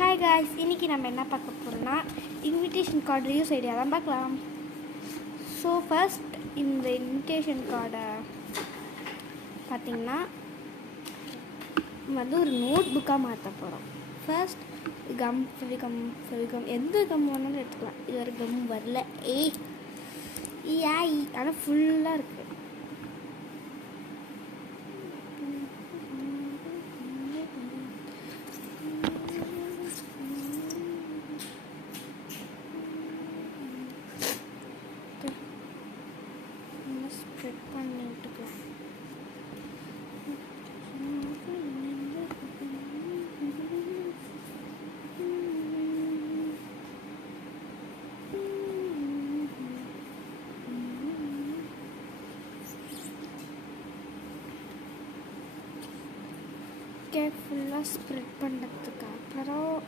Hi guys, இன்றைக்கி நம்ம என்ன பார்க்க போகிறோம்னா இன்விடேஷன் கார்டு ரிவ்யூஸ் ஐடியா தான் பார்க்கலாம். ஸோ ஃபர்ஸ்ட் இந்த இன்விடேஷன் கார்டை பார்த்திங்கன்னா வந்து ஒரு நோட் புக்காக மாற்ற போகிறோம். ஃபர்ஸ்ட் கம் எந்த கம் வேணாலும் எடுத்துக்கலாம். இது ஒரு கம் வரல ஆனால் ஃபுல்லாக இருக்குது. ஸ்ப்ரெட் பண்ணிட்டுக்கலாம். ஃபுல்லாக ஸ்ப்ரெட் பண்ணுறதுக்கு அப்புறம்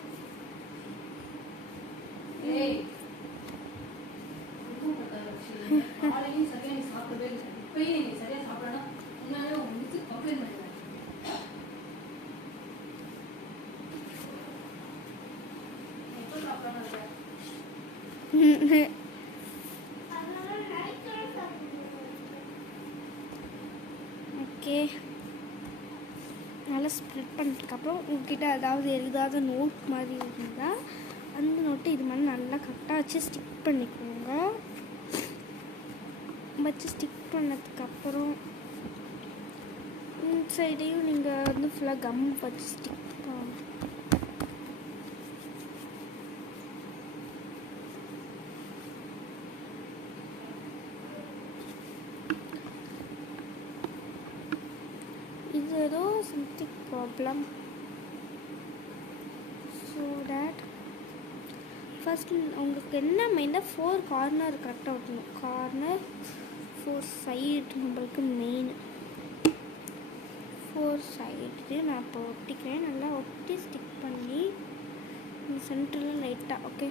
ஓகே, நல்லா ஸ்ப்ரெட் பண்ணதுக்கப்புறம் உங்ககிட்ட ஏதாவது நோட் மாதிரி இருந்தால் அந்த நோட்டை இது மாதிரி நல்லா கரெக்டாக வச்சு ஸ்டிக் பண்ணிக்கோங்க. வச்சு ஸ்டிக் பண்ணதுக்கப்புறம் இந்த சைடையும் நீங்கள் வந்து ஃபுல்லாக கம் வச்சு ஸ்டிக் பண்ணணும். இது ஏதோ something problem. So date first உங்களுக்கு என்ன மெயினாக 4 கார்னர் கரெக்டாக ஒட்டணும். கார்னர் 4 சைடு நம்மளுக்கு மெயின் 4 சைடு நான் இப்போ ஒட்டிக்கிறேன். நல்லா ஒட்டி ஸ்டிக் பண்ணி இந்த சென்டரில் லைட்டாக ஓகே.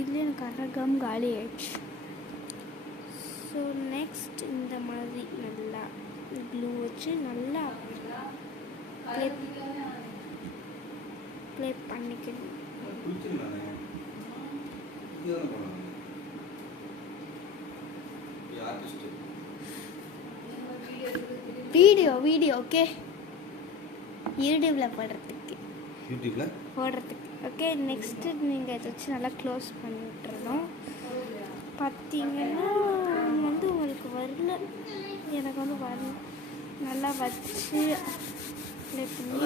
இதுலேயே எனக்கு அரகம் காலி ஆயிடுச்சு. ஸோ நெக்ஸ்ட் இந்த மாதிரி நல்லா க்ளூ வச்சு நல்லா ப்ளே பண்ணிக்கணும். வீடியோ ஓகே, யூடியூப்பில் போடுறதுக்கு ஓகே. நெக்ஸ்ட்டு நீங்கள் இதை வச்சு நல்லா க்ளோஸ் பண்ணிட்டுருந்தோம். பார்த்தீங்கன்னா வந்து உங்களுக்கு வரல, எனக்கு வந்து வரணும். நல்லா வச்சு ப்ளே பண்ணி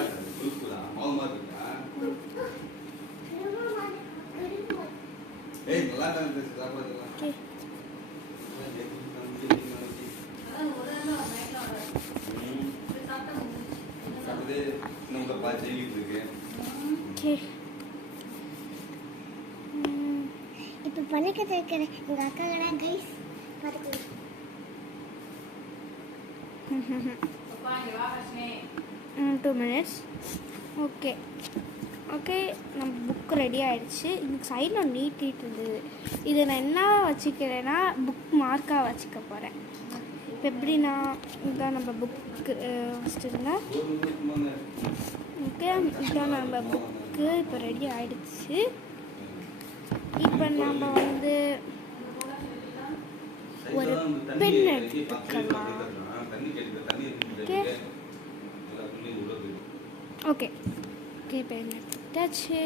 ஓகே. ஓகே, இப்போ பண்ணிக்க வைக்கிறேன் எங்கள் அக்கா கடை கைஸ் பார்த்துக்கலாம். 2 minutes. ஓகே ஓகே, நம்ம புக் ரெடி ஆகிடுச்சு. இதுக்கு சைடில் நீட்டிகிட்டு இருந்தது. இதை நான் என்ன வச்சுக்கிறேன்னா புக் மார்க்காக வச்சுக்க போகிறேன். இப்போ எப்படின்னா இதுதான் நம்ம புக்கு வச்சுருந்தா ஓகே. இதுதான் நம்ம புக்கு இப்போ ரெடி ஆகிடுச்சு. இப்போ நம்ம வந்து ஒரு பென் எடுத்துக்கலாம். ஓகே ஓகே ஓகே, பென் எடுத்தாச்சு.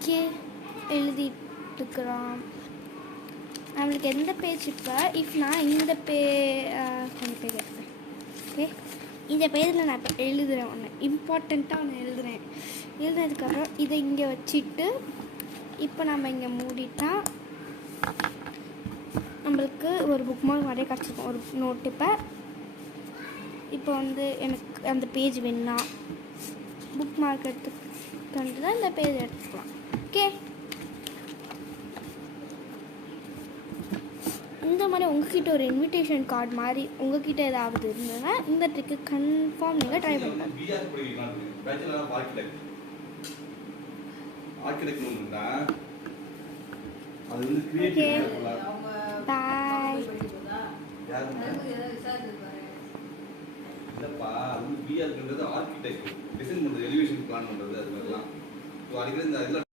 ஓகே, எழுதிட்டுருக்குறோம். நம்மளுக்கு எந்த பேஜ் இப்போ நான் இந்த கொஞ்சம் பேஜ் எடுக்கிறேன். ஓகே, இந்த பேஜில் நான் இப்போ எழுதுகிறேன். ஒன்று இம்பார்ட்டண்ட்டாக ஒன்று எழுதுனதுக்கப்புறம் இதை இங்கே வச்சுட்டு இப்போ நம்ம இங்கே மூடிட்டா நம்மளுக்கு ஒரு புக் மார்க் நிறைய கிடச்சிருக்கும். ஒரு நோட்டு இப்போ வந்து எனக்கு அந்த பேஜ் வேணுன்னா புக் மார்க் எடுத்துக்கிட்டு தான் இந்த பேஜ் எடுத்துக்கலாம். ஓகே, மாதிரி உங்ககிட்ட ஒரு இன்விடேஷன் கார்டு மாதிரி உங்ககிட்ட ஏதாவது இருந்ததுன்னா இந்த ட்ரிக்கு கன்ஃபார்ம் நீங்கள் ட்ரை பண்ணலாம். பிஆர் படிக்கலாம் பேச்சுலர் ஆஃப் ஆர்க்கிடெக்ட் ஒன்றுண்டா அது வந்து கிரியேட்டிவ் பாய். இல்லப்பா அது வந்து பிஆர்ன்றது ஆர்க்கிடெக்ட் டிசைன் பண்ணுறது எலிவேஷன் பிளான் பண்ணுறது அது மாதிரிலாம் ஸோ அதுக்கு இந்த இதில்